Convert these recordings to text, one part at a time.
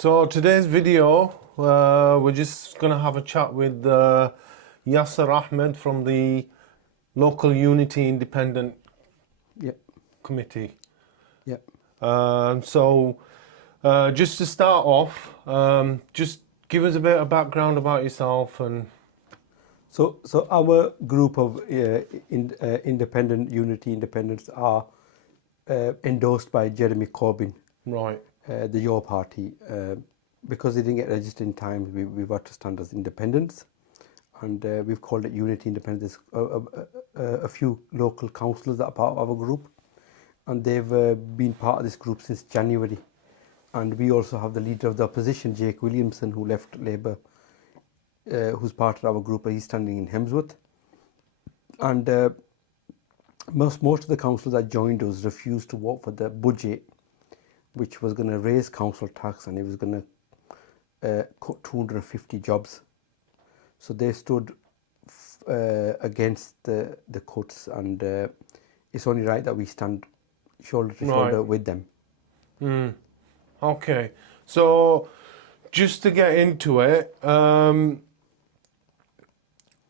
So today's video, we're just going to have a chat with Yasar Ahmed from the local Unity Independent Yep. Committee. Yep. Just to start off, just give us a bit of background about yourself and. So our group of independent Unity independents are endorsed by Jeremy Corbyn, Right. the Your Party. Because they didn't get registered in time, we've had to stand as independents, and we've called it Unity Independents. A few local councillors that are part of our group, and they've been part of this group since January. And we also have the leader of the opposition, Jake Williamson, who left Labour, who's part of our group. He's standing in Hemsworth. And most of the councillors that joined us refused to vote for the budget, which was going to raise council tax, and it was going to cut 250 jobs. So they stood against the cuts, and it's only right that we stand shoulder to shoulder with them. Okay, so just to get into it,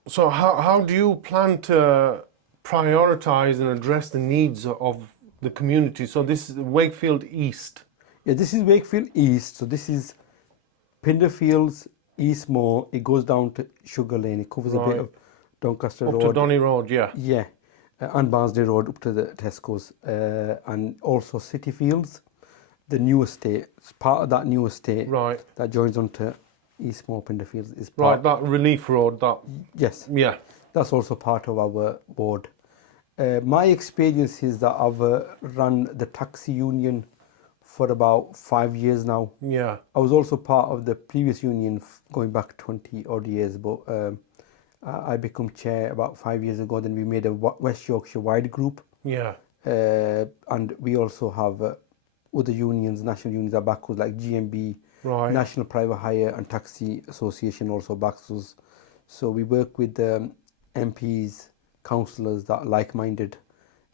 so how do you plan to prioritise and address the needs of the community? So this is Wakefield East. Yeah, this is Wakefield East. So this is Pinderfields, Eastmore. It goes down to Sugar Lane. It covers a bit of Doncaster Road. Up to Donny Road, yeah. Yeah, and Barnsley Road up to the Tesco's, and also City Fields, the new estate. It's part of that new estate that joins onto Eastmore Pinderfields. Is part, that Relief Road. That yes, yeah. That's also part of our board. My experience is that I've run the taxi union for about 5 years now. Yeah. I was also part of the previous union going back 20 odd years, but I became chair about 5 years ago. Then we made a West Yorkshire wide group. Yeah. And we also have other unions, national unions that back us, like GMB, National Private Hire and Taxi Association also backs us. So we work with MPs, councillors that are like-minded,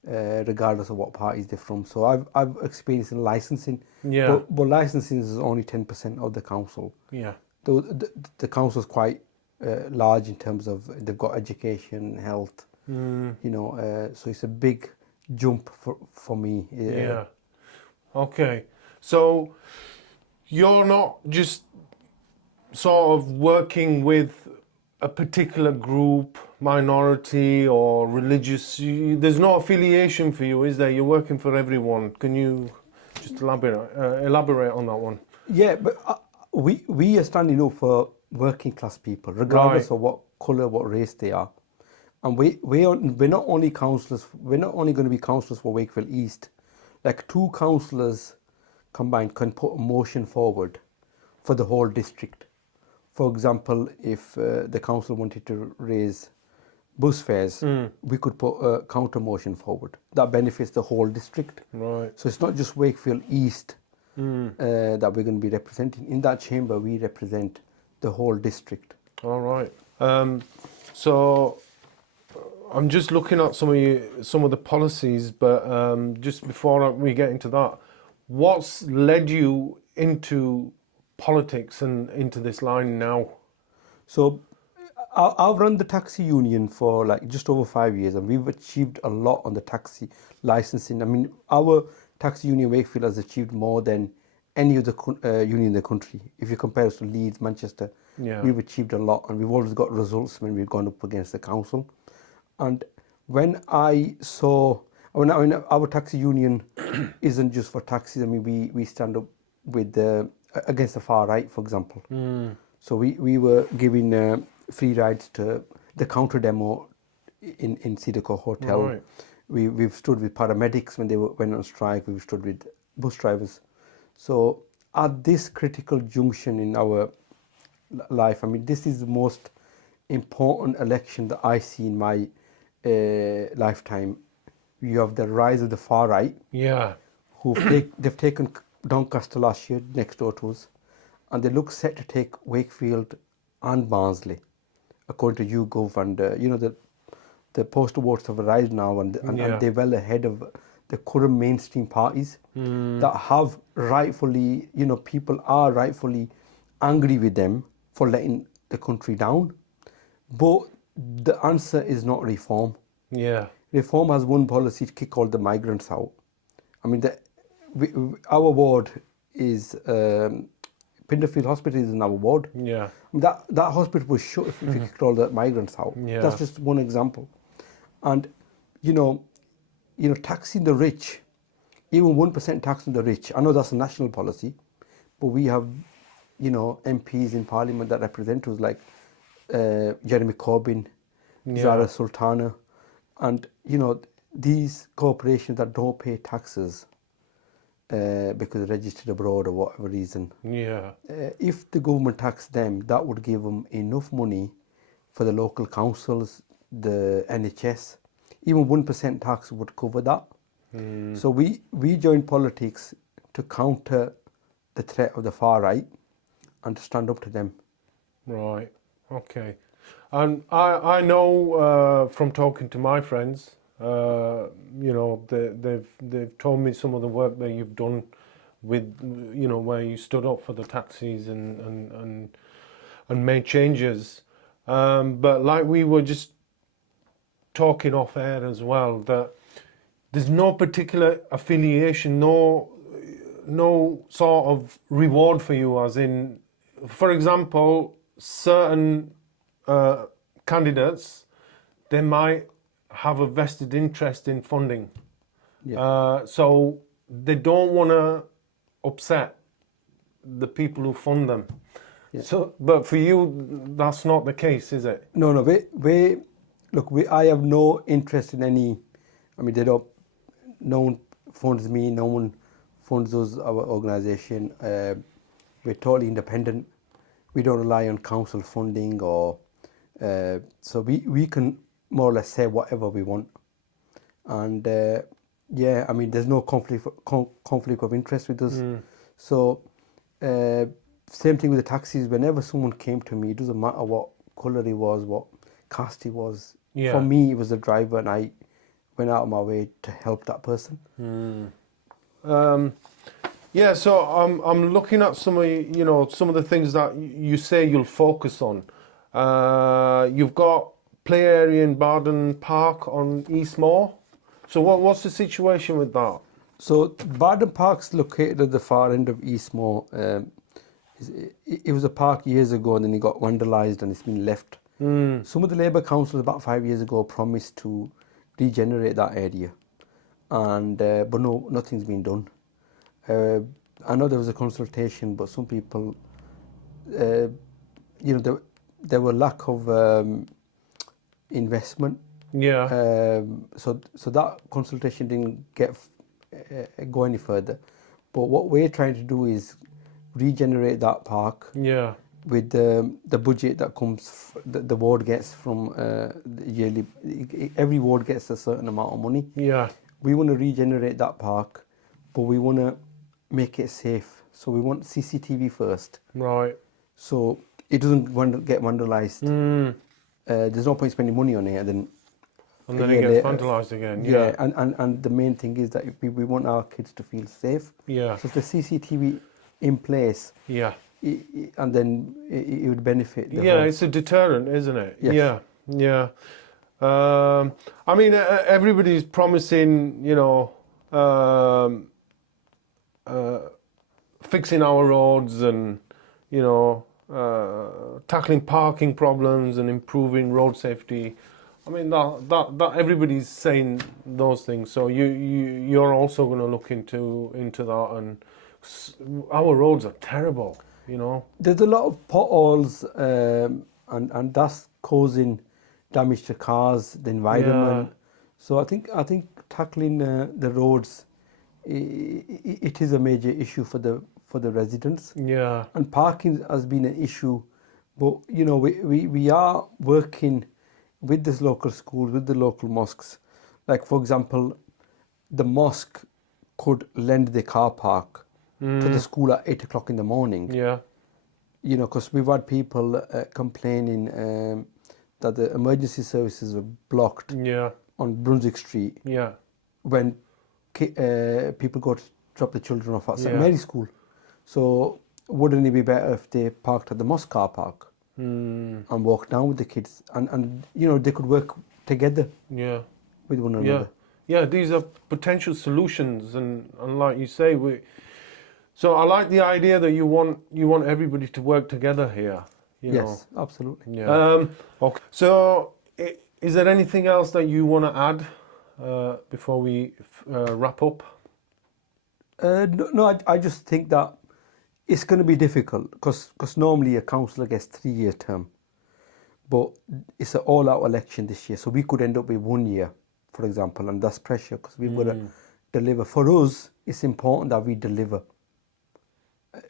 regardless of what parties they're from. So I've experienced in licensing, but licensing is only 10% of the council. Yeah. The council is quite large in terms of they've got education, health, so it's a big jump for me. Yeah. Okay. So you're not just sort of working with a particular group, minority or religious. There's no affiliation for you, is there? You're working for everyone. Can you just elaborate on that one? Yeah, but we are standing up for working class people, regardless of what colour, what race they are. And we're not only councillors. We're not only going to be councillors for Wakefield East. Like 2 councillors combined can put a motion forward for the whole district. For example, if the council wanted to raise bus fares, we could put a counter motion forward that benefits the whole district. Right. So it's not just Wakefield East that we're going to be representing. In that chamber, we represent the whole district. All right. So I'm just looking at some of the policies, but just before we get into that, what's led you into politics and into this line now? So I've run the taxi union for like just over 5 years, and we've achieved a lot on the taxi licensing. I mean, our taxi union Wakefield has achieved more than any other union in the country. If you compare us to Leeds, Manchester, we've achieved a lot, and we've always got results when we've gone up against the council. And when I saw, our taxi union isn't just for taxis. I mean, we stand up with against the far right, for example. So we were giving free rides to the counter demo in Cedar Hotel. Right. We've stood with paramedics when they went on strike. We've stood with bus drivers. So at this critical junction in our life, I mean, this is the most important election that I see in my lifetime. You have the rise of the far right. Yeah. They've taken Doncaster last year, next door to us, and they look set to take Wakefield and Barnsley, according to YouGov. And the postal votes have arrived now, and they're well ahead of the current mainstream parties that have rightfully, people are rightfully angry with them for letting the country down. But the answer is not reform. Yeah. Reform has one policy to kick all the migrants out. I mean, our ward is Pinderfield Hospital is in our ward. Yeah. That hospital was shut if we kicked all the migrants out. Yeah. That's just one example. And taxing the rich, even 1% tax on the rich. I know that's a national policy, but we have MPs in Parliament that represent us, like Jeremy Corbyn, Zara Sultana, and these corporations that don't pay taxes because they're registered abroad or whatever reason. Yeah. If the government taxed them, that would give them enough money for the local councils, the NHS. Even 1% tax would cover that. So we joined politics to counter the threat of the far right and to stand up to them. Right. Okay. And I know from talking to my friends, they've told me some of the work that you've done with, where you stood up for the taxis and made changes. But like we were just talking off air as well, that there's no particular affiliation, no sort of reward for you, as in, for example, certain candidates, they might have a vested interest in funding. So they don't want to upset the people who fund them. So, but for you, that's not the case, is it? No, I have no interest in any. I mean, no one funds me, no one funds us, our organisation. We're totally independent. We don't rely on council funding or so we can more or less say whatever we want. And I mean, there's no conflict of interest with us. So same thing with the taxis. Whenever someone came to me, it doesn't matter what colour he was, what caste he was. For me, it was the driver, and I went out of my way to help that person. So I'm looking at some of the things that you say you'll focus on. You've got play area in Barden Park on Eastmoor. So what's the situation with that? So Barden Park's located at the far end of Eastmoor. It was a park years ago, and then it got vandalised and it's been left. Some of the Labour councils about 5 years ago promised to regenerate that area, and but no, nothing's been done. I know there was a consultation, but some people, there were lack of investment. So that consultation didn't go any further. But what we're trying to do is regenerate that park. With the budget that comes, the ward gets from yearly. Every ward gets a certain amount of money. We want to regenerate that park, but we want to make it safe. So we want CCTV first. So it doesn't get vandalised. There's no point spending money on it, and then it gets vandalised again. And the main thing is that we want our kids to feel safe. So if the CCTV in place. And then it would benefit the whole. It's a deterrent, isn't it? Yes. I mean, everybody's promising, fixing our roads and, tackling parking problems and improving road safety. I mean, that everybody's saying those things. So you're also going to look into that, and our roads are terrible. There's a lot of potholes, and that's causing damage to cars, the environment. So I think tackling the roads, it is a major issue for the residents. And parking has been an issue, but we are working with this local schools, with the local mosques. Like, for example, the mosque could lend the car park to the school at 8 o'clock in the morning. Because we've had people complaining that the emergency services were blocked on Brunswick Street when people go to drop the children off at St Yeah. Mary's School. So wouldn't it be better if they parked at the mosque car park Mm. and walked down with the kids, and they could work together Yeah. with one Yeah. another. Yeah. These are potential solutions, and like you say, So I like the idea that you want everybody to work together here. You know. Yes, absolutely. Yeah. Okay. So, is there anything else that you want to add before we wrap up? No, I just think that it's going to be difficult because normally a councillor gets 3-year term, but it's an all-out election this year, so we could end up with 1 year, for example, and that's pressure because we've got to deliver. For us, it's important that we deliver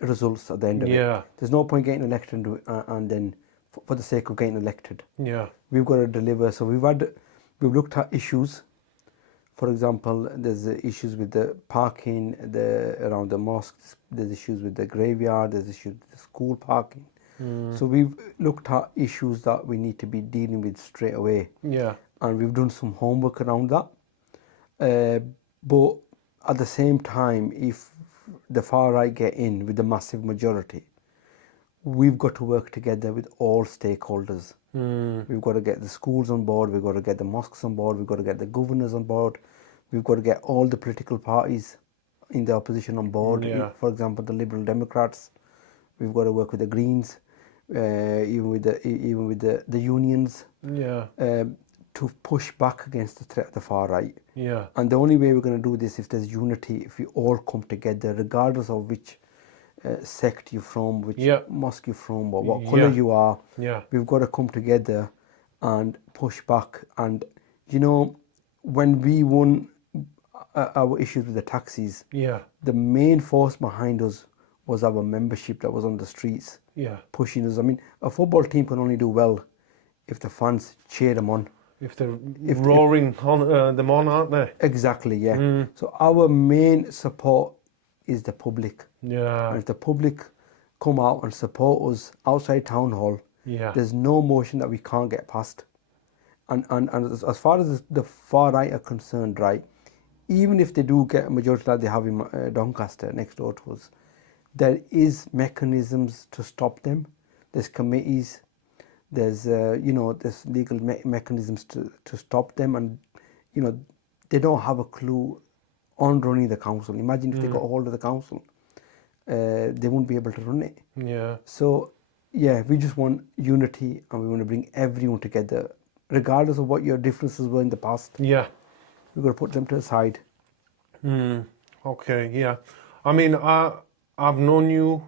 results at the end of Yeah. it. There's no point getting elected and then for the sake of getting elected. Yeah. We've got to deliver. So we've looked at issues. For example, there's the issues with the parking around the mosques. There's issues with the graveyard. There's issues with the school parking. So we've looked at issues that we need to be dealing with straight away. Yeah. And we've done some homework around that. But at the same time, if the far right get in with the massive majority, we've got to work together with all stakeholders. We've got to get the schools on board, we've got to get the mosques on board, we've got to get the governors on board, we've got to get all the political parties in the opposition on board. Yeah. For example, the Liberal Democrats, we've got to work with the Greens, even with the unions, Yeah. to push back against the threat of the far right. Yeah. And the only way we're going to do this if there's unity, if we all come together, regardless of which sect you're from, which Yeah. mosque you're from, or what colour you are. Yeah. We've got to come together and push back. And when we won our issues with the taxis, Yeah. the main force behind us was our membership that was on the streets Yeah. pushing us. I mean, a football team can only do well if the fans cheer them on. If they're roaring on them on, aren't they? Exactly, yeah. So our main support is the public. Yeah. And if the public come out and support us outside town hall, Yeah. there's no motion that we can't get past. And as far as the far right are concerned, right, even if they do get a majority like they have in Doncaster next door to us, there is mechanisms to stop them. There's committees, there's there's legal mechanisms to stop them, and they don't have a clue on running the council. Imagine if they got a hold of the council, they wouldn't be able to run it. Yeah. So yeah, we just want unity, and we want to bring everyone together, regardless of what your differences were in the past. Yeah. We've got to put them to the side. Okay. Yeah. I mean, I've known you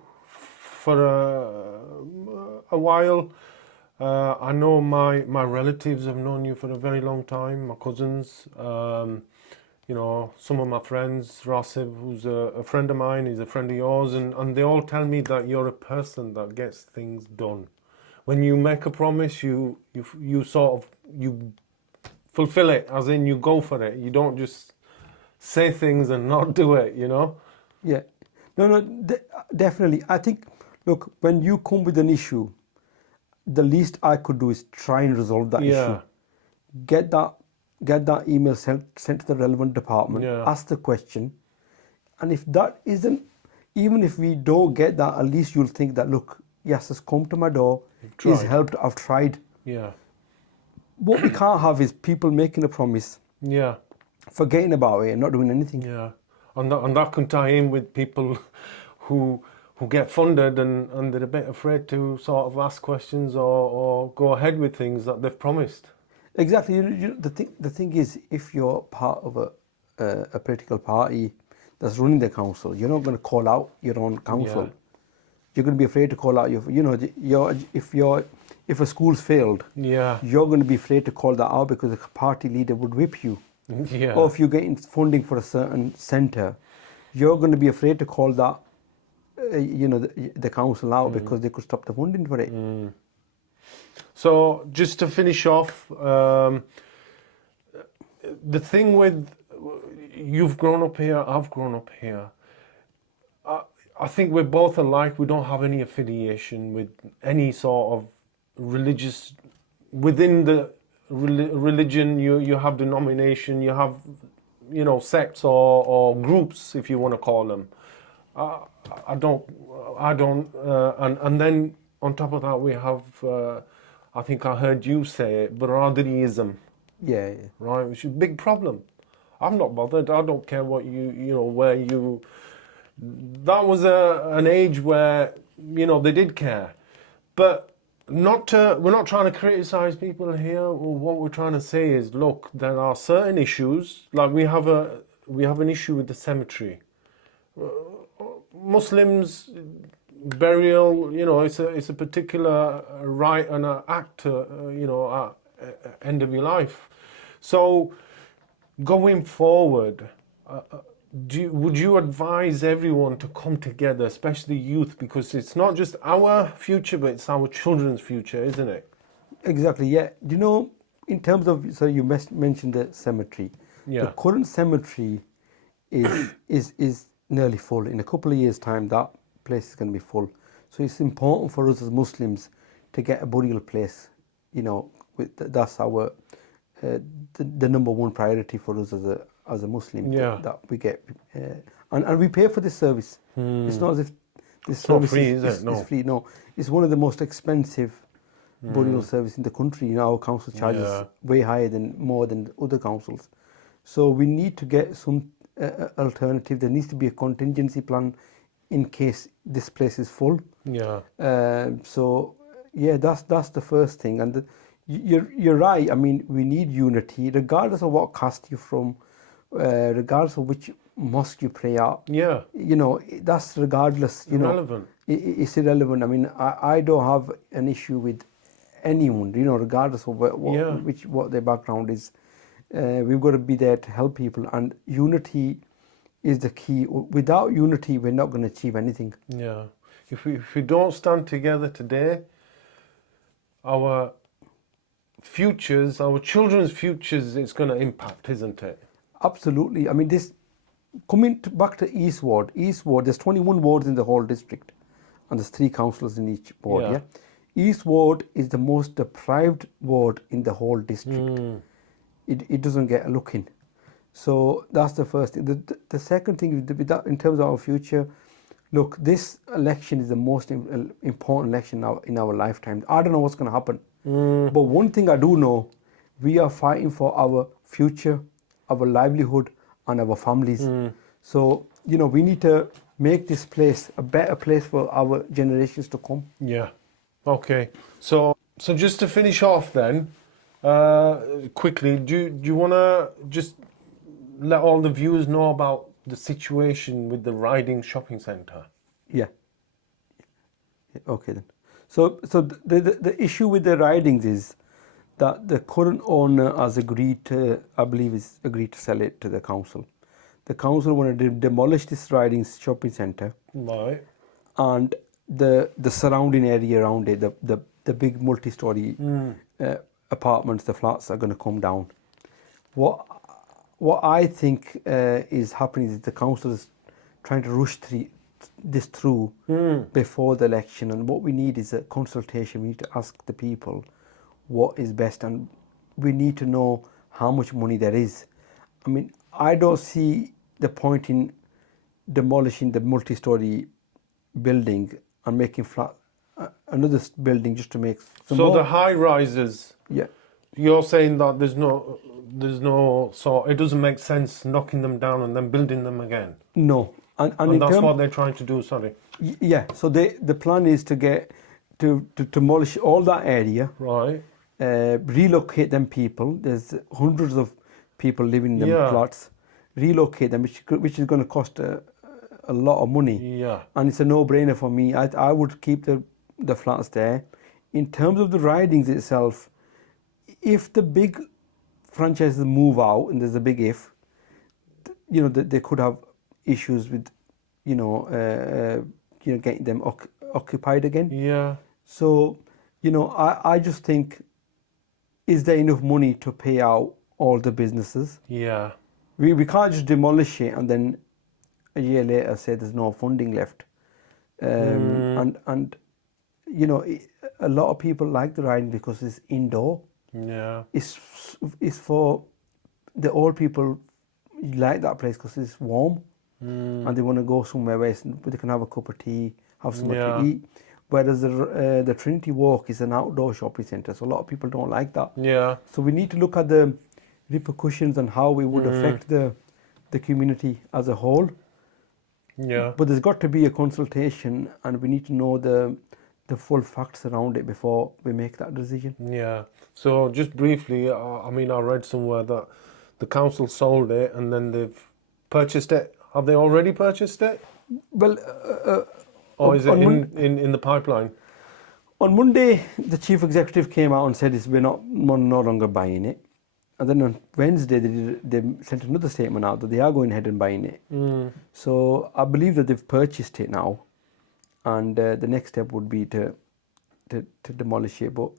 for a while. I know my relatives have known you for a very long time. My cousins. Some of my friends, Rasib, who's a friend of mine, is a friend of yours, and they all tell me that you're a person that gets things done. When you make a promise, you fulfill it, as in you go for it. You don't just say things and not do it, Yeah. No, definitely. I think, look, when you come with an issue, the least I could do is try and resolve that issue. Get that email sent to the relevant department, ask the question, and if that isn't, even if we don't get that, at least you'll think that, look, yes, has come to my door, he's helped, I've tried. Yeah. What we can't have is people making a promise, Yeah. forgetting about it and not doing anything. Yeah. And that can tie in with people who get funded and they're a bit afraid to sort of ask questions or go ahead with things that they've promised. Exactly. The thing is, if you're part of a political party that's running the council, you're not going to call out your own council. Yeah. You're going to be afraid to call out if a school's failed. Yeah. You're going to be afraid to call that out because the party leader would whip you. Yeah. Or if you're getting funding for a certain centre, you're going to be afraid to call that the council out because they could stop the funding for it. So just to finish off, the thing with you've grown up here, I've grown up here. I think we're both alike. We don't have any affiliation with any sort of religious. Within the religion, you have denomination, you have sects or groups, if you want to call them. I don't, and then on top of that we have, I think I heard you say it, Brotherlyism, Yeah, right, which is a big problem. I'm not bothered. I don't care what where you. That was an age where they did care, but we're not trying to criticize people here. What we're trying to say is, look, there are certain issues. Like we have an issue with the cemetery. Muslims burial, it's a particular right and an act, at end of your life. So going forward, would you advise everyone to come together, especially youth, because it's not just our future, but it's our children's future, isn't it? exactly. Yeah, in terms of, so you mentioned the cemetery. Yeah. The current cemetery is nearly full. In a couple of years' time, that place is going to be full. So it's important for us as Muslims to get a burial place. That's our the number one priority for us as a Muslim. Yeah. That we get, and we pay for this service. It's not as if this service free, is it? No. is free. No, it's one of the most expensive burial service in the country. Our council charges way higher more than other councils. So we need to get some alternative. There needs to be a contingency plan in case this place is full. Yeah. So yeah, that's the first thing. And you're right. I mean, we need unity, regardless of what caste you're from, regardless of which mosque you pray at. Yeah. That's regardless. Irrelevant. It's irrelevant. I mean, I don't have an issue with anyone. Regardless of what their background is. We've got to be there to help people, and unity is the key. Without unity, we're not going to achieve anything. Yeah. If we don't stand together today, our futures, our children's futures, it's going to impact, isn't it? Absolutely. I mean, back to East Ward. East Ward, there's 21 wards in the whole district, and there's 3 councillors in each ward. Yeah. East Ward is the most deprived ward in the whole district. It doesn't get a look in. So that's the first thing. The second thing, in terms of our future, look, this election is the most important election in our lifetime. I don't know what's going to happen. But one thing I do know, we are fighting for our future, our livelihood, and our families. So, we need to make this place a better place for our generations to come. Yeah. Okay. So just to finish off then, quickly, do you want to just let all the viewers know about the situation with the Riding Shopping Centre? Yeah. Okay then. So the issue with the ridings is that the current owner has agreed to sell it to the council. The council wanted to demolish this Ridings shopping centre. Right. And the surrounding area around it, the big multi-story apartments, the flats are going to come down. What I think is happening is the council is trying to rush this through before the election, and what we need is a consultation. We need to ask the people what is best, and we need to know how much money there is. I mean, I don't see the point in demolishing the multi-story building and making another building just to make some more. The high rises. Yeah. You're saying that there's no it doesn't make sense knocking them down and then building them again. No. And that's what they're trying to do, sorry. Yeah, so the plan is to demolish all that area. Right. Relocate them people. There's hundreds of people living in them plots. Relocate them, which is going to cost a lot of money. Yeah. And it's a no-brainer for me. I would keep the flats there. In terms of the ridings itself, if the big franchises move out, and there's a big if, they could have issues with, getting them occupied again. Yeah. So, I just think, is there enough money to pay out all the businesses? Yeah. We can't just demolish it and then a year later say there's no funding left. And a lot of people like the riding because it's indoor. Yeah. It's for the old people like that place because it's warm, and they want to go somewhere where they can have a cup of tea, have something Yeah. to eat. Whereas the Trinity Walk is an outdoor shopping centre, so a lot of people don't like that. Yeah. So we need to look at the repercussions and how it would affect the community as a whole. Yeah. But there's got to be a consultation, and we need to know the full facts around it before we make that decision. Yeah. So just briefly, I mean, I read somewhere that the council sold it and then they've purchased it. Have they already purchased it, Well, or is it on in the pipeline? On Monday, the chief executive came out and said we're no longer buying it. And then on Wednesday, they sent another statement out that they are going ahead and buying it. So I believe that they've purchased it now, and the next step would be to demolish it. But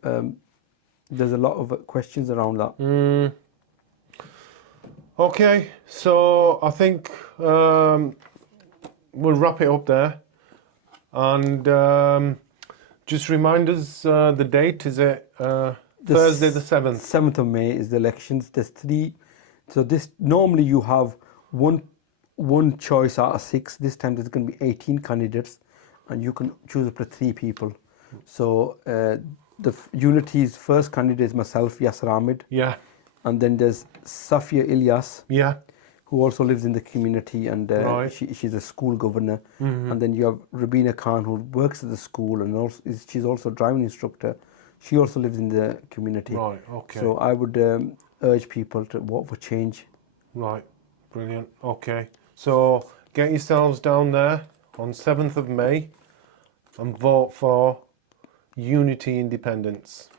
there's a lot of questions around that. Okay, so I think we'll wrap it up there, and just remind us the date. Is it Thursday the 7th? 7th of May is the elections. There's 3. So this normally you have one choice out of 6. This time there's going to be 18 candidates, and you can choose up to 3 people. So the Unity's first candidate is myself, Yasar Ahmed. Yeah. And then there's Safia Ilyas, Yeah. who also lives in the community, and Right. she's a school governor. And then you have Rabina Khan, who works at the school, and she's also a driving instructor. She also lives in the community. Right. Okay. So I would urge people to vote for change. Right. Brilliant. Okay. So get yourselves down there on 7th of May and vote for Unity Independence.